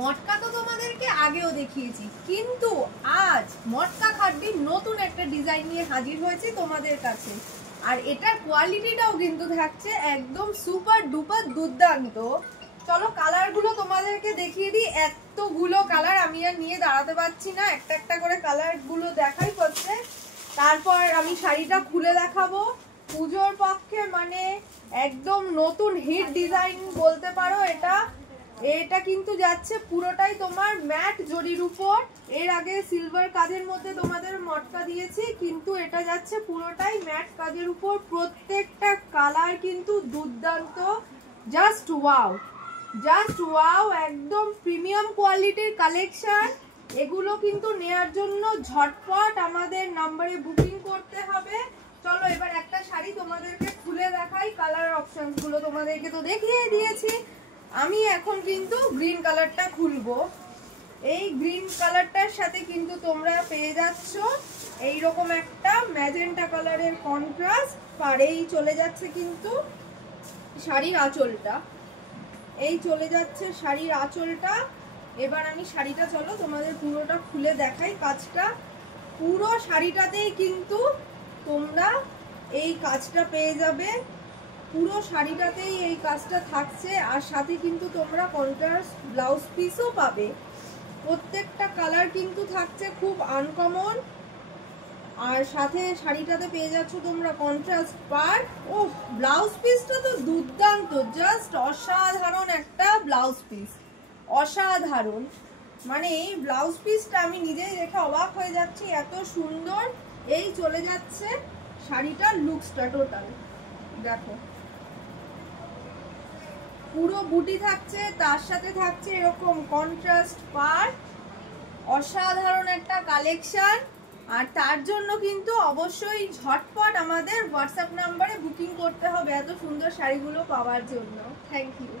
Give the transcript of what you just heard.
মটকা তো তোমাদেরকে আগেও দেখিয়েছি, কিন্তু আজ মটকা খাড্ডির নতুন একটা ডিজাইন নিয়ে হাজির হয়েছি তোমাদের কাছে। আর এটার কোয়ালিটিটাও কিন্তু থাকছে একদম সুপার ডুপার দুর্দান্ত। চলো কালারগুলো তোমাদেরকে দেখিয়ে দিই। এতগুলো কালার আমি আর নিয়ে দাঁড়াতে পারছি না, একটা একটা করে কালারগুলো দেখাই করছে। তারপর আমি শাড়িটা খুলে দেখাবো। পুজোর পক্ষে মানে একদম নতুন হিট ডিজাইন বলতে পারো এটা। এটা কিন্তু যাচ্ছে পুরোটাই তোমার ম্যাট জরির উপর। এর আগে সিলভার কাজের মধ্যে তোমাদের মটকা দিয়েছি, কিন্তু এটা যাচ্ছে পুরোটাই ম্যাট কাজের উপর। প্রত্যেকটা কালার কিন্তু দুর্দান্ত, জাস্ট ওয়াও, জাস্ট ওয়াও, একদম প্রিমিয়াম কোয়ালিটির কালেকশন। এগুলো কিন্তু নেয়ার জন্য ঝটপট আমাদের নম্বরে বুকিং করতে হবে। চলো এবার একটা শাড়ি তোমাদেরকে খুলে দেখাই। কালার অপশনস গুলো তোমাদেরকে তো দেখিয়ে দিয়েছি। আমি এখন কিন্তু গ্রিন কালারটা খুলবো। এই গ্রিন কালারটার সাথে কিন্তু তোমরা পেয়ে যাচ্ছ এইরকম একটা ম্যাজেন্টা কালারের কন্ট্রাস্ট। আর এই চলে যাচ্ছে কিন্তু শাড়ির আঁচলটা, এই চলে যাচ্ছে শাড়ির আঁচলটা। এবার আমি শাড়িটা চলো তোমাদের পুরোটা খুলে দেখাই। কাজটা পুরো শাড়িটাতেই কিন্তু তোমরা এই কাজটা পেয়ে যাবে, পুরো শাড়িটাতেই এই কাজটা থাকছে। আর সাথে কিন্তু তোমরা কন্ট্রাস্ট ব্লাউজ পিসও পাবে। প্রত্যেকটা কালার কিন্তু থাকছে খুব আনকমন। আর সাথে শাড়িটাতে পেয়ে যাচ্ছ তোমরা কন্ট্রাস্ট পার্ট। ও ব্লাউজ পিসটা তো দুর্দান্ত, জাস্ট অসাধারণ একটা ব্লাউজ পিস, অসাধারণ। মানে এই ব্লাউজ পিসটা আমি নিজেই দেখে অবাক হয়ে যাচ্ছি, এত সুন্দর। এই চলে যাচ্ছে শাড়িটার লুকসটা টোটাল দেখো, পুরো বুটি থাকছে, তার সাথে থাকছে এরকম কন্ট্রাস্ট পার্ট। অসাধারণ একটা কালেকশন। আর তার জন্য কিন্তু অবশ্যই ঝটপট আমাদের হোয়াটসঅ্যাপ নাম্বারে বুকিং করতে হবে এত সুন্দর শাড়িগুলো পাওয়ার জন্য। Thank you.